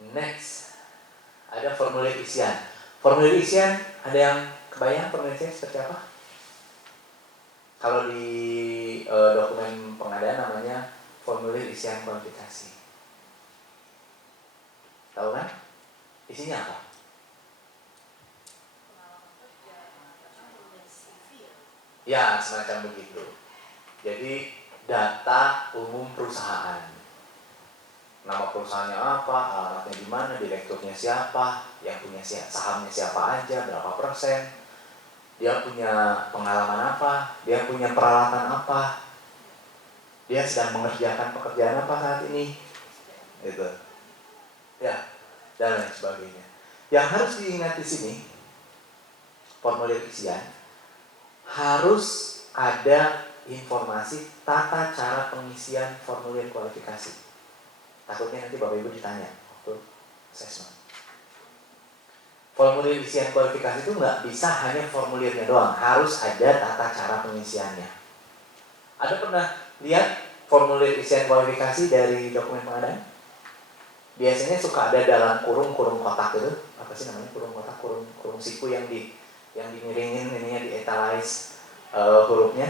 Next, ada formulir isian. Formulir isian, ada yang kebayang formulir isian seperti apa? Kalau di dokumen pengadaan namanya formulir isian kualifikasi. Tahu kan? Isinya apa? Ya, semacam begitu. Jadi, data umum perusahaan. Nama perusahaannya apa, alamatnya di mana, direkturnya siapa, yang punya sahamnya siapa aja, berapa persen, dia punya pengalaman apa, dia punya peralatan apa, dia sedang mengerjakan pekerjaan apa saat ini, gitu. Ya, dan lain sebagainya. Yang harus diingat di sini, formulir isian harus ada informasi tata cara pengisian formulir kualifikasi. Takutnya nanti Bapak Ibu ditanya waktu assessment. Formulir isian kualifikasi itu nggak bisa hanya formulirnya doang, harus ada tata cara pengisiannya. Ada pernah lihat formulir isian kualifikasi dari dokumen pengadaan? Biasanya suka ada dalam kurung kotak itu, apa sih namanya, kurung kotak, kurung siku yang dimiringin ininya, di etalase hurufnya.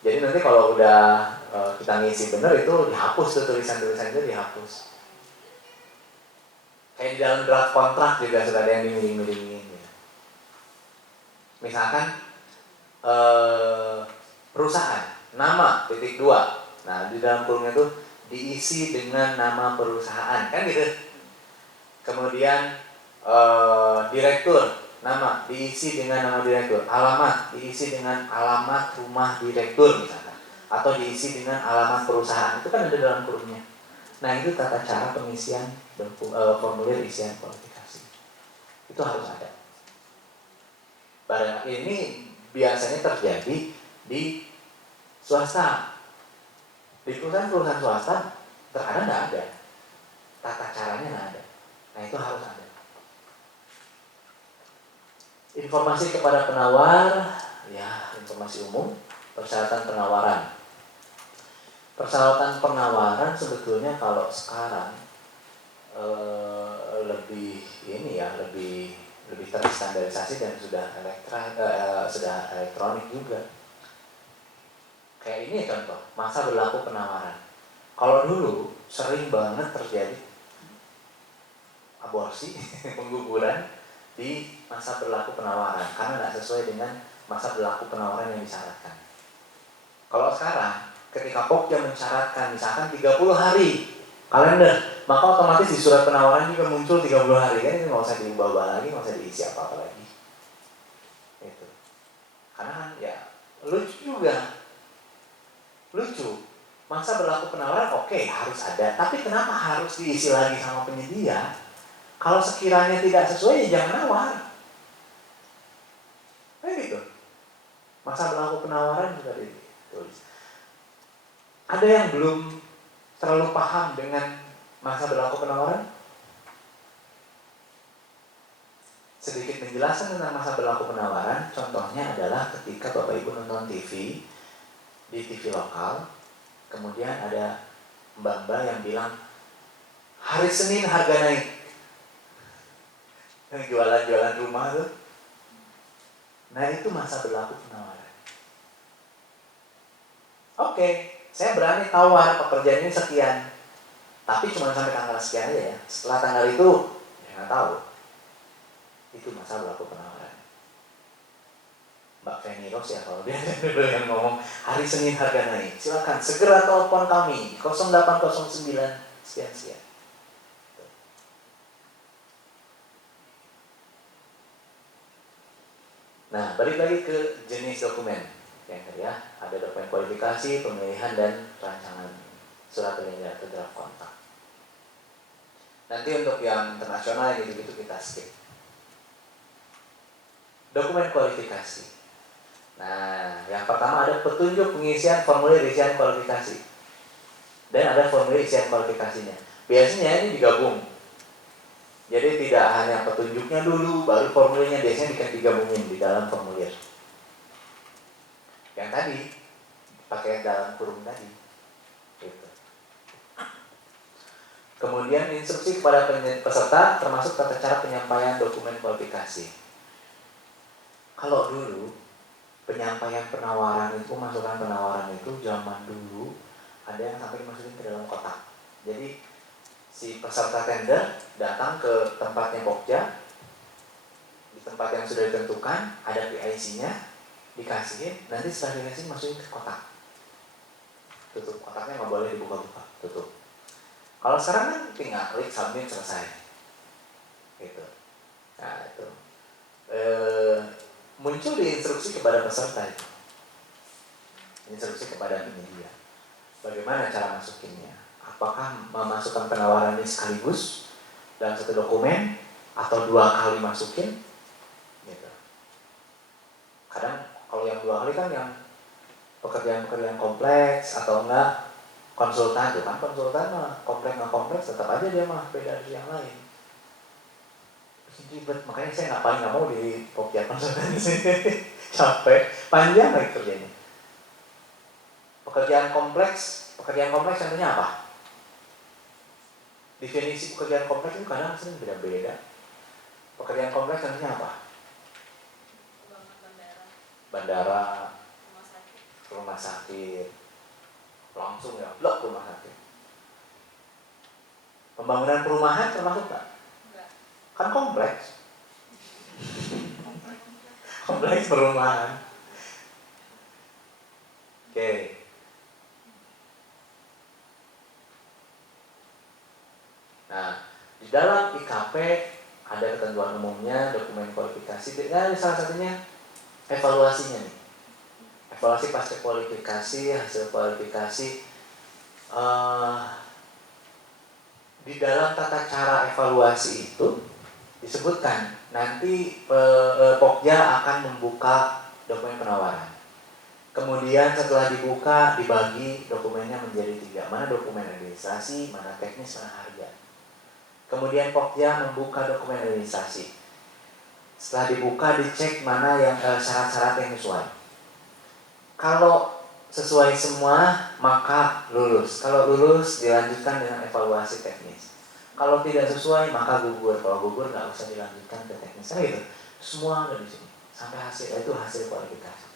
Jadi nanti kalau udah kita ngisi bener itu dihapus tuh, tulisan-tulisan itu dihapus. Kayak di dalam draft kontrak juga sudah ada yang dimiring-miringin. Ya. Misalkan perusahaan, nama titik 2. Nah di dalam kurungnya tuh diisi dengan nama perusahaan, kan gitu. Kemudian direktur, nama diisi dengan nama direktur, alamat diisi dengan alamat rumah direktur misalkan, atau diisi dengan alamat perusahaan, itu kan ada dalam kurungnya. Nah itu tata cara pengisian formulir isian kualifikasi, itu harus ada. Barang ini biasanya terjadi di swasta, di perusahaan swasta terkadang nggak ada, tata caranya nggak ada. Nah itu harus ada. Informasi kepada penawar, ya informasi umum, persyaratan penawaran. Persyaratan penawaran sebetulnya kalau sekarang lebih ini ya, lebih terstandarisasi dan sudah elektronik juga. Kayak ini contoh, masa berlaku penawaran. Kalau dulu sering banget terjadi aborsi, pengguguran di masa berlaku penawaran karena nggak sesuai dengan masa berlaku penawaran yang disyaratkan. Kalau sekarang, ketika Pokja mensyaratkan misalkan 30 hari kalender, maka otomatis di surat penawaran juga muncul 30 hari, kan itu nggak usah diubah-ubah lagi, nggak usah diisi apa-apa lagi. Itu. Karena kan ya lucu juga, lucu. Masa berlaku penawaran oke, harus ada, tapi kenapa harus diisi lagi sama penyedia? Kalau sekiranya tidak sesuai, ya jangan nawar. Kayak gitu. Masa berlaku penawaran juga ditulis. Ada yang belum terlalu paham dengan masa berlaku penawaran? Sedikit penjelasan tentang masa berlaku penawaran. Contohnya adalah ketika Bapak Ibu nonton TV, di TV lokal, kemudian ada mbak-mbak yang bilang, hari Senin harga naik. Yang jualan-jualan rumah tuh. Nah itu masa berlaku penawaran. Oke, saya berani tawar pekerjaan ini sekian, tapi cuma sampai tanggal sekian aja ya. Setelah tanggal itu, ya nggak tahu. Itu masa berlaku penawaran. Mbak Feni Ros ya kalau dia yang ngomong hari Senin harga naik, silakan segera telepon kami 0809 sekian. Nah, balik lagi ke jenis dokumen yang tadi ya, ada dokumen kualifikasi, pemilihan dan rancangan surat perjanjian atau draft kontrak. Nanti untuk yang internasional gitu-gitu kita skip. Dokumen kualifikasi. Nah, yang pertama ada petunjuk pengisian formulir isian kualifikasi. Dan ada formulir isian kualifikasinya. Biasanya ini digabung. Jadi tidak hanya petunjuknya dulu, baru formulirnya, biasanya digabungin di dalam formulir. Yang tadi, pakai dalam kurung tadi. Gitu. Kemudian instruksi kepada peserta termasuk tata cara penyampaian dokumen kualifikasi. Kalau dulu penyampaian penawaran itu, masukan penawaran itu zaman dulu ada yang sampai dimasukin ke dalam kotak. Jadi si peserta tender datang ke tempatnya Pokja, di tempat yang sudah ditentukan, ada PIC-nya, dikasihin, nanti setelah dikasih masukin ke kotak. Tutup, kotaknya nggak boleh dibuka-buka, tutup. Kalau sekarang kan tinggal klik submit selesai, gitu. Nah itu muncul di instruksi kepada peserta itu, instruksi kepada penyedia. Bagaimana cara masukinnya? Apakah memasukkan penawaran ini sekaligus dalam satu dokumen atau 2 kali masukin? Gitu. Kadang kalau yang 2 kali kan yang pekerjaan-pekerjaan kompleks atau enggak konsultan tuh kan, konsultan mah kompleks nggak kompleks tetap aja dia mah beda dari yang lain. Ribet, makanya saya paling nggak mau di Pokja konsultan di sini. Capek, panjang lagi kerjanya. Pekerjaan kompleks contohnya apa? Definisi pekerjaan kompleks itu kadang sering beda-beda. Pekerjaan kompleks contohnya apa? Bandara, rumah sakit, langsung ya, blok rumah sakit. Pembangunan perumahan termasuk nggak? Kan kompleks. Kompleks perumahan. Oke. Nah, di dalam IKP ada ketentuan umumnya, dokumen kualifikasi. Nah, salah satunya evaluasinya nih. Evaluasi pasca kualifikasi, hasil kualifikasi. Di dalam tata cara evaluasi itu disebutkan nanti Pokja akan membuka dokumen penawaran. Kemudian setelah dibuka dibagi dokumennya menjadi 3. Mana dokumen administrasi, mana teknis, mana harga. Kemudian Pokja membuka dokumen administrasi. Setelah dibuka dicek mana yang syarat-syarat yang sesuai. Kalau sesuai semua maka lulus. Kalau lulus dilanjutkan dengan evaluasi teknis. Kalau tidak sesuai maka gugur. Kalau gugur nggak usah dilanjutkan ke teknis. Nah, gitu. Semua ada di sini. Sampai hasil itu hasil kualifikasi.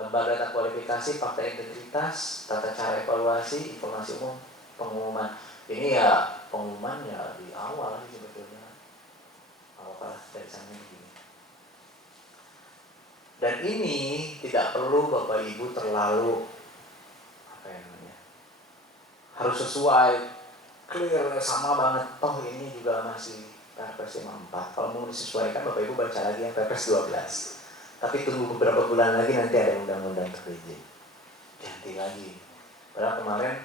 Lembar data kualifikasi, fakta integritas, tata cara evaluasi, informasi umum, pengumuman. Ini ya pengumuman ya di awal sih sebetulnya. Awal dari sana begini. Dan ini tidak perlu Bapak Ibu terlalu harus sesuai, clear, sama banget. Toh ini juga masih Perpres 54. Kalau mau disesuaikan Bapak Ibu baca lagi yang Perpres 12. Tapi tunggu beberapa bulan lagi nanti ada undang-undang terpilih. Ganti lagi. Padahal kemarin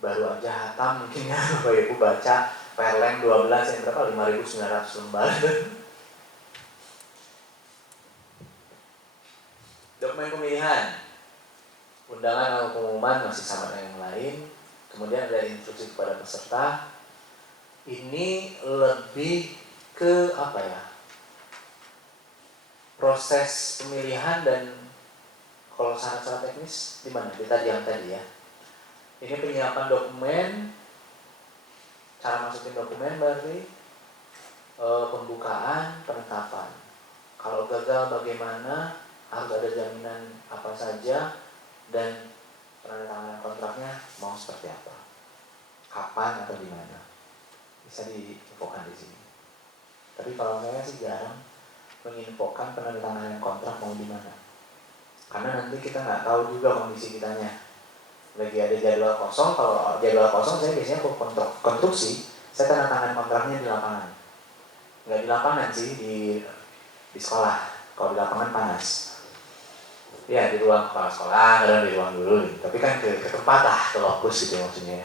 baru aja hatam mungkin ya Bapak Ibu baca Perlem 12 yang berapa? 5.900 lembar. Dokumen pemilihan. Undangan atau pengumuman masih sama dengan yang lain. Kemudian ada instruksi kepada peserta. Ini lebih ke apa ya? Proses pemilihan dan kalau syarat-syarat teknis di mana? Di tadi yang tadi ya. Ini penyiapan dokumen, cara masukin dokumen berarti pembukaan, penetapan. Kalau gagal bagaimana, harus ada jaminan apa saja dan penandatanganan kontraknya mau seperti apa, kapan atau di mana. Bisa diinfokan di sini. Tapi kalau saya sih jarang menginfokan penandatanganan kontrak mau di mana. Karena nanti kita nggak tahu juga kondisi kitanya. Lagi ada jadwal kosong, kalau jadwal kosong saya biasanya konstruksi, saya tanda tangan kontraknya di lapangan. Nggak di lapangan sih, di sekolah. Kalau di lapangan panas. Ya di ruang kepala sekolah, kadang di ruang dulu. Tapi kan ke tempat lah, ke lokus gitu maksudnya.